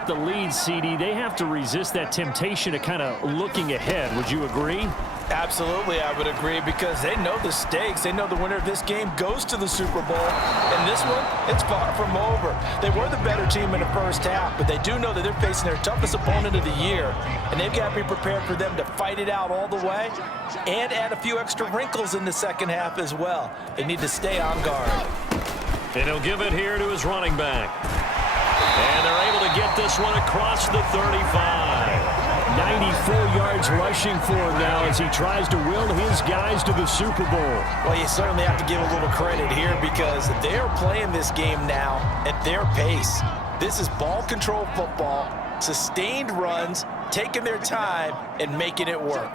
with the lead, CD, they have to resist that temptation of kind of looking ahead. Would you agree? Absolutely, I would agree, because they know the stakes. They know the winner of this game goes to the Super Bowl. And this one, it's far from over. They were the better team in the first half, but they do know that they're facing their toughest opponent of the year, and they've got to be prepared for them to fight it out all the way and add a few extra wrinkles in the second half as well. They need to stay on guard. And he'll give it here to his running back. And they're able to get this one across the 35. 94 yards rushing for him now as he tries to will his guys to the Super Bowl. Well, you certainly have to give a little credit here, because they're playing this game now at their pace. This is ball control football, sustained runs, taking their time, and making it work.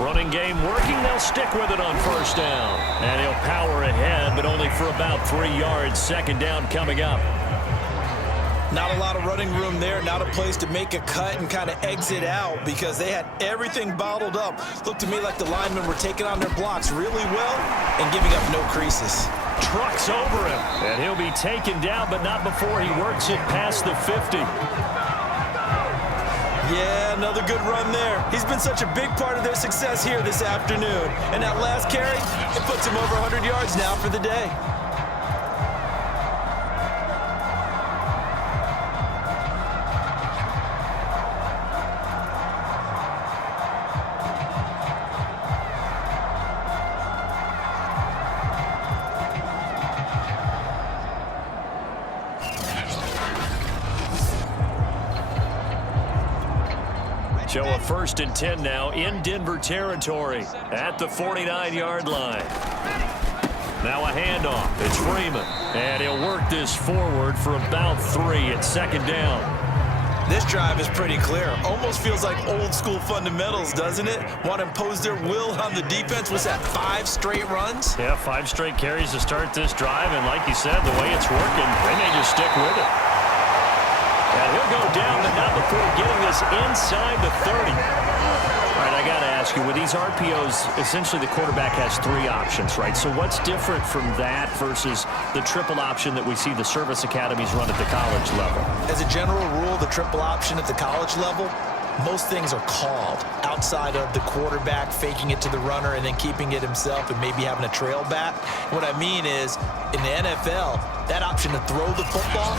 Running game working. They'll stick with it on first down. And he'll power ahead, but only for about 3 yards. Second down coming up. Not a lot of running room there, not a place to make a cut and kind of exit out, because they had everything bottled up. Looked to me like the linemen were taking on their blocks really well and giving up no creases. Trucks over him, and he'll be taken down, but not before he works it past the 50. Yeah, another good run there. He's been such a big part of their success here this afternoon. And that last carry, it puts him over 100 yards now for the day. So a 1st and 10 now in Denver territory at the 49-yard line. Now a handoff. It's Freeman. And he'll work this forward for about 3 at second down. This drive is pretty clear. Almost feels like old school fundamentals, doesn't it? Want to impose their will on the defense. Was that 5 straight runs? Yeah, 5 straight carries to start this drive. And like you said, the way it's working, they may just stick with it. And he'll go down, but not before getting this inside the 30. All right, I got to ask you, with these RPOs, essentially the quarterback has 3 options, right? So what's different from that versus the triple option that we see the service academies run at the college level? As a general rule, the triple option at the college level, most things are called outside of the quarterback faking it to the runner and then keeping it himself and maybe having a trail back. What I mean is, in the NFL, that option to throw the football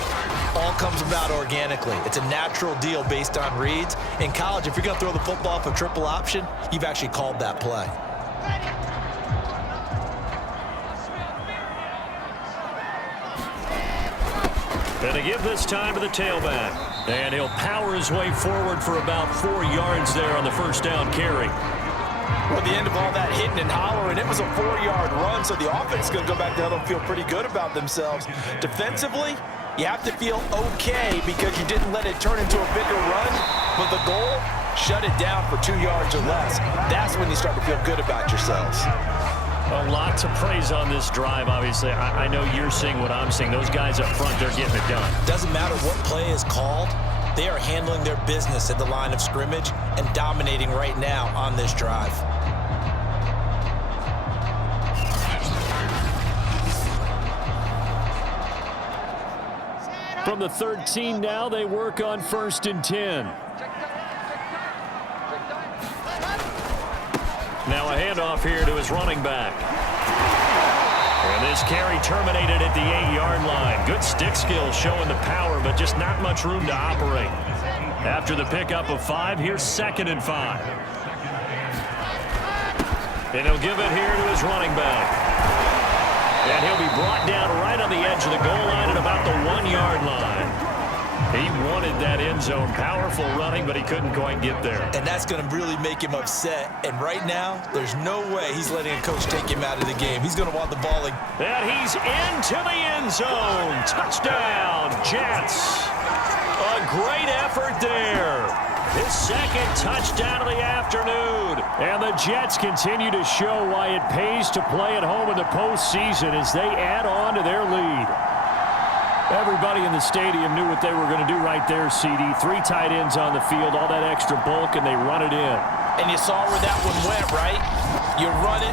all comes about organically. It's a natural deal based on reads. In college, if you're going to throw the football off a triple option, you've actually called that play. Gonna give this time to the tailback. And he'll power his way forward for about 4 yards there on the first down carry. Well, at the end of all that hitting and hollering, it was a 4-yard run, so the offense is going to go back to huddle and feel pretty good about themselves. Defensively, you have to feel okay because you didn't let it turn into a bigger run, but the goal, shut it down for 2 yards or less. That's when you start to feel good about yourselves. A lot to praise on this drive, obviously. I know you're seeing what I'm seeing. Those guys up front, they're getting it done. Doesn't matter what play is called. They are handling their business at the line of scrimmage and dominating right now on this drive. From the 13 now, they work on 1st and 10. Now a handoff here to his running back. And this carry terminated at the 8-yard line. Good stick skills showing the power, but just not much room to operate. After the pickup of 5, here's 2nd and 5. And he'll give it here to his running back. And he'll be brought down right on the edge of the goal line at about the 1-yard line. He wanted that end zone. Powerful running, but he couldn't quite get there. And that's going to really make him upset. And right now, there's no way he's letting a coach take him out of the game. He's going to want the ball. And he's into the end zone. Touchdown, Jets. A great effort there. His 2nd touchdown of the afternoon. And the Jets continue to show why it pays to play at home in the postseason as they add on to their lead. Everybody in the stadium knew what they were going to do right there, CD. 3 tight ends on the field, all that extra bulk, and they run it in. And you saw where that one went, right? You run it.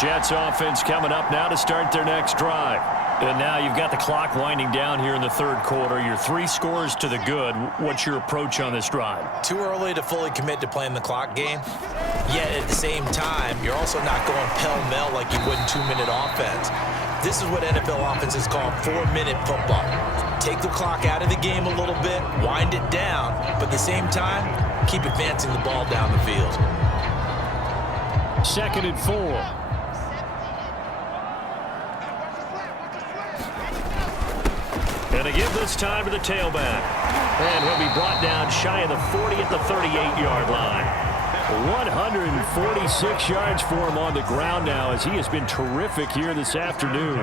Jets offense coming up now to start their next drive. And now you've got the clock winding down here in the third quarter. You're 3 scores to the good. What's your approach on this drive? Too early to fully commit to playing the clock game. Yet at the same time, you're also not going pell-mell like you would in 2-minute offense. This is what NFL offenses call 4-minute football. Take the clock out of the game a little bit, wind it down, but at the same time, keep advancing the ball down the field. 2nd and 4. And they give this time to the tailback. And he'll be brought down shy of the 40 at the 38-yard line. 146 yards for him on the ground now as he has been terrific here this afternoon.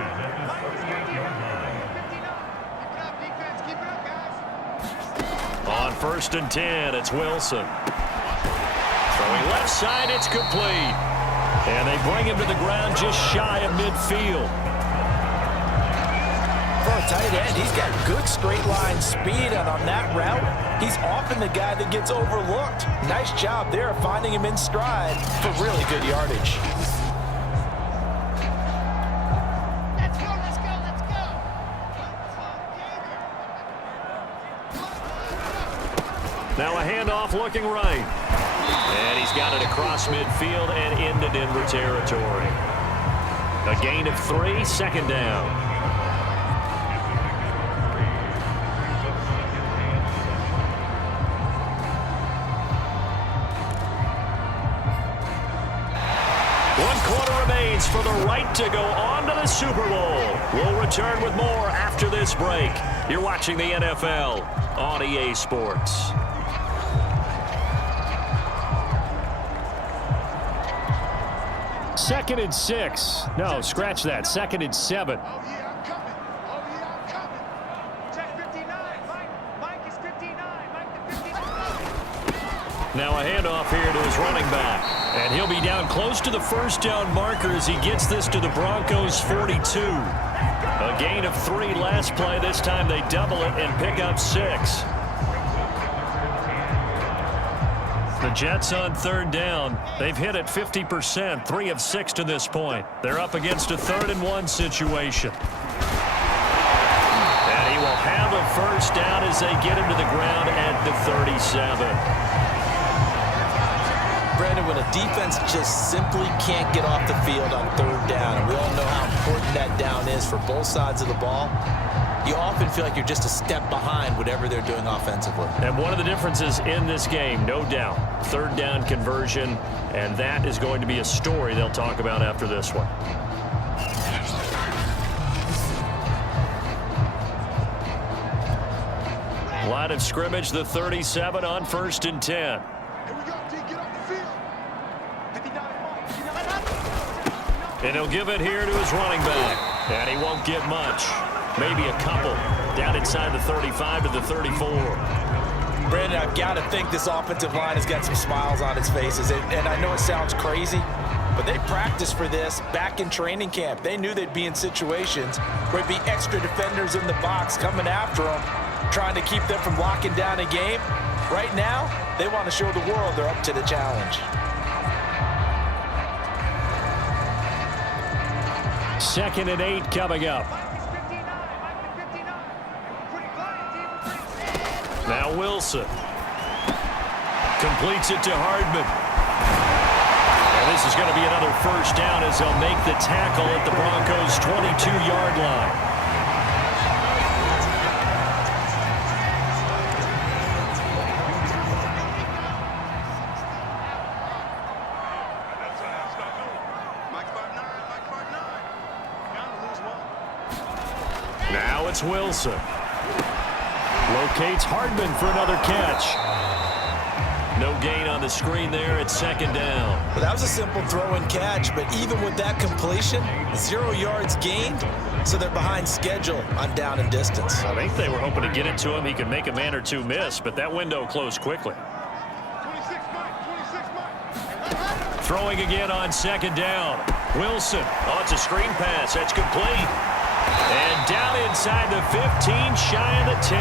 On 1st and 10, it's Wilson. Throwing left side, it's complete. And they bring him to the ground just shy of midfield. For a tight end, he's got good straight line speed, and on that route, he's often the guy that gets overlooked. Nice job there of finding him in stride for really good yardage. Let's go, let's go, let's go. Now a handoff looking right. And he's got it across midfield and into Denver territory. A gain of 3, 2nd down. For the right to go on to the Super Bowl. We'll return with more after this break. You're watching the NFL on EA Sports. Second and 6. No, scratch that. 2nd and 7. Oh, yeah, I'm coming. Oh, yeah, I'm coming. Check 59. Mike is 59. Mike the 59. Now a handoff here to his running back. And he'll be down close to the 1st down marker as he gets this to the Broncos 42. A gain of 3 last play. This time they double it and pick up 6. The Jets on 3rd down. They've hit it 50%, 3 of 6 to this point. They're up against a 3rd and 1 situation. And he will have a 1st down as they get him to the ground at the 37. Brandon, when a defense just simply can't get off the field on 3rd down, and we all know how important that down is for both sides of the ball, you often feel like you're just a step behind whatever they're doing offensively. And one of the differences in this game, no doubt, 3rd down conversion, and that is going to be a story they'll talk about after this one. Line of scrimmage, the 37 on 1st and 10. Here we go, T. Get off the field. 59 Mike. And he'll give it here to his running back. And he won't get much. Maybe a couple. Down inside the 35 to the 34. Brandon, I've got to think this offensive line has got some smiles on its faces. And I know it sounds crazy, but they practiced for this back in training camp. They knew they'd be in situations where there'd be extra defenders in the box coming after them, trying to keep them from locking down a game. Right now, they want to show the world they're up to the challenge. 2nd and 8 coming up. Now Wilson completes it to Hardman. And this is going to be another 1st down as they'll make the tackle at the Broncos' 22-yard line. Now it's Wilson. Locates Hardman for another catch. No gain on the screen there at 2nd down. Well, that was a simple throw and catch, but even with that completion, 0 yards gained, so they're behind schedule on down and distance. I think they were hoping to get it to him. He could make a man or two miss, but that window closed quickly. 26 Mike. Throwing again on 2nd down. Wilson. Oh, it's a screen pass. That's complete. And down inside the 15, shy of the 10.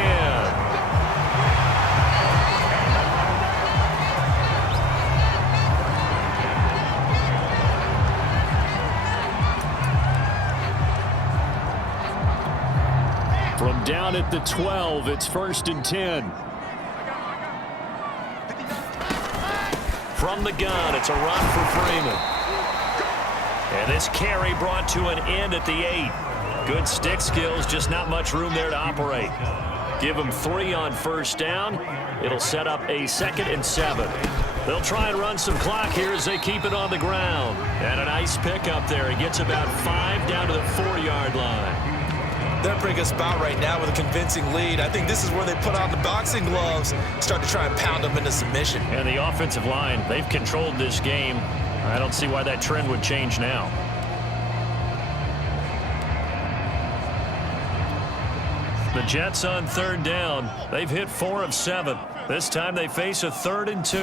From down at the 12, it's 1st and 10. From the gun, it's a run for Freeman. And this carry brought to an end at the 8. Good stick skills, just not much room there to operate. Give him 3 on 1st down. It'll set up a 2nd and 7. They'll try and run some clock here as they keep it on the ground. And a nice pickup there. He gets about 5 down to the 4-yard line. They're in a pretty good spot right now with a convincing lead. I think this is where they put on the boxing gloves, start to try and pound them into submission. And the offensive line, they've controlled this game. I don't see why that trend would change now. The Jets on 3rd down. They've hit 4 of 7. This time they face a 3rd and 2.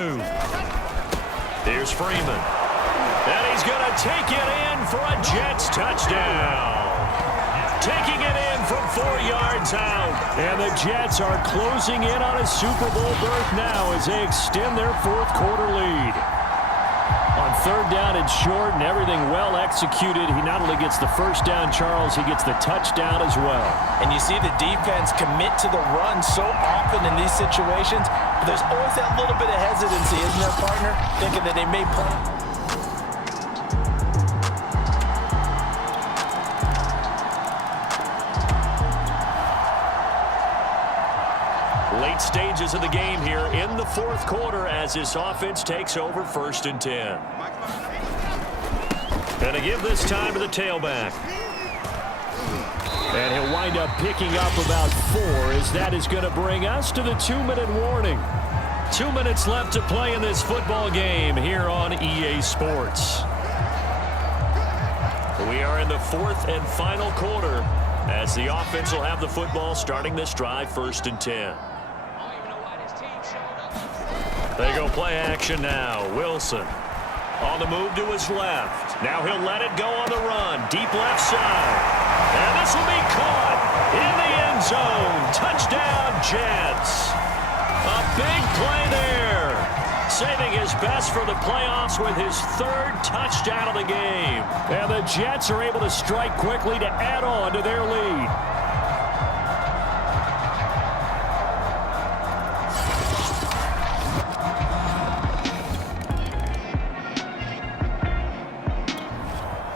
Here's Freeman. And he's going to take it in for a Jets touchdown. Taking it in from 4 yards out. And the Jets are closing in on a Super Bowl berth now as they extend their 4th quarter lead. On 3rd down and short and everything well executed, he not only gets the 1st down, Charles, he gets the touchdown as well. And you see the defense commit to the run so often in these situations, but there's always that little bit of hesitancy, isn't there, partner? Thinking that they may play. Late stages of the game here in the 4th quarter as this offense takes over 1st and 10. And to give this time to the tailback. And he'll wind up picking up about 4 as that is going to bring us to the 2-minute warning. 2 minutes left to play in this football game here on EA Sports. We are in the 4th and final quarter as the offense will have the football starting this drive 1st and 10. They go play action now. Wilson on the move to his left. Now he'll let it go on the run. Deep left side. And this will be caught in the end zone. Touchdown, Jets. A big play there. Saving his best for the playoffs with his 3rd touchdown of the game. And the Jets are able to strike quickly to add on to their lead.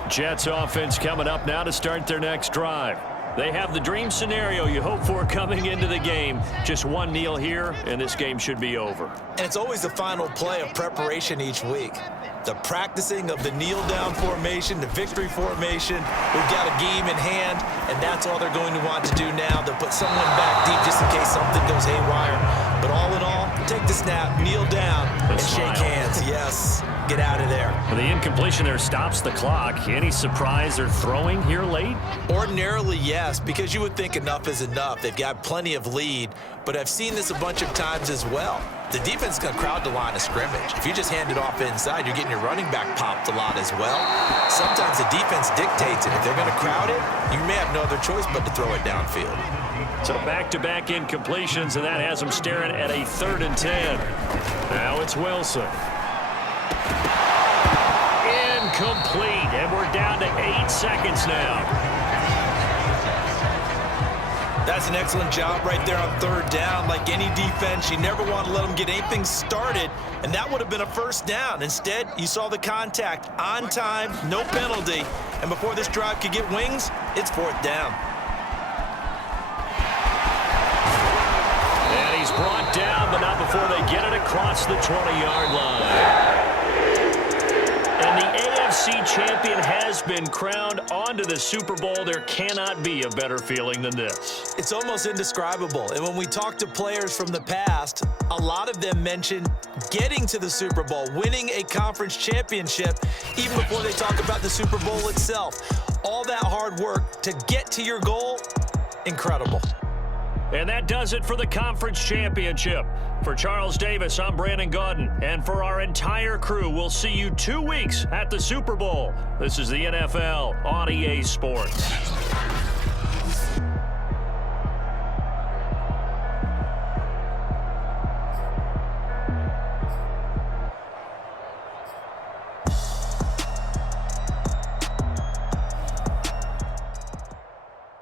Jets offense coming up now to start their next drive. They have the dream scenario you hope for coming into the game. Just one kneel here, and this game should be over. And it's always the final play of preparation each week. The practicing of the kneel-down formation, the victory formation. We've got a game in hand, and that's all they're going to want to do now. They'll put someone back deep just in case something goes haywire. But all in all, take the snap, kneel down, and shake hands. Yes, get out of there. Well, the incompletion there stops the clock. Any surprise they're throwing here late? Ordinarily, yes, because you would think enough is enough. They've got plenty of lead, but I've seen this a bunch of times as well. The defense is going to crowd the line of scrimmage. If you just hand it off inside, you're getting your running back popped a lot as well. Sometimes the defense dictates it. If they're going to crowd it, you may have no other choice but to throw it downfield. So back-to-back incompletions, and that has them staring at a 3rd and 10. Now it's Wilson. Incomplete, and we're down to 8 seconds now. That's an excellent job right there on 3rd down. Like any defense, you never want to let them get anything started, and that would have been a 1st down. Instead, you saw the contact on time, no penalty, and before this drive could get wings, it's 4th down. And he's brought down, but not before they get it across the 20-yard line. And the AFC champion has been crowned onto the Super Bowl. There cannot be a better feeling than this. It's almost indescribable. And when we talk to players from the past, a lot of them mention getting to the Super Bowl, winning a conference championship, even before they talk about the Super Bowl itself. All that hard work to get to your goal, incredible. And that does it for the conference championship. For Charles Davis, I'm Brandon Gaudin. And for our entire crew, we'll see you 2 weeks at the Super Bowl. This is the NFL on EA Sports.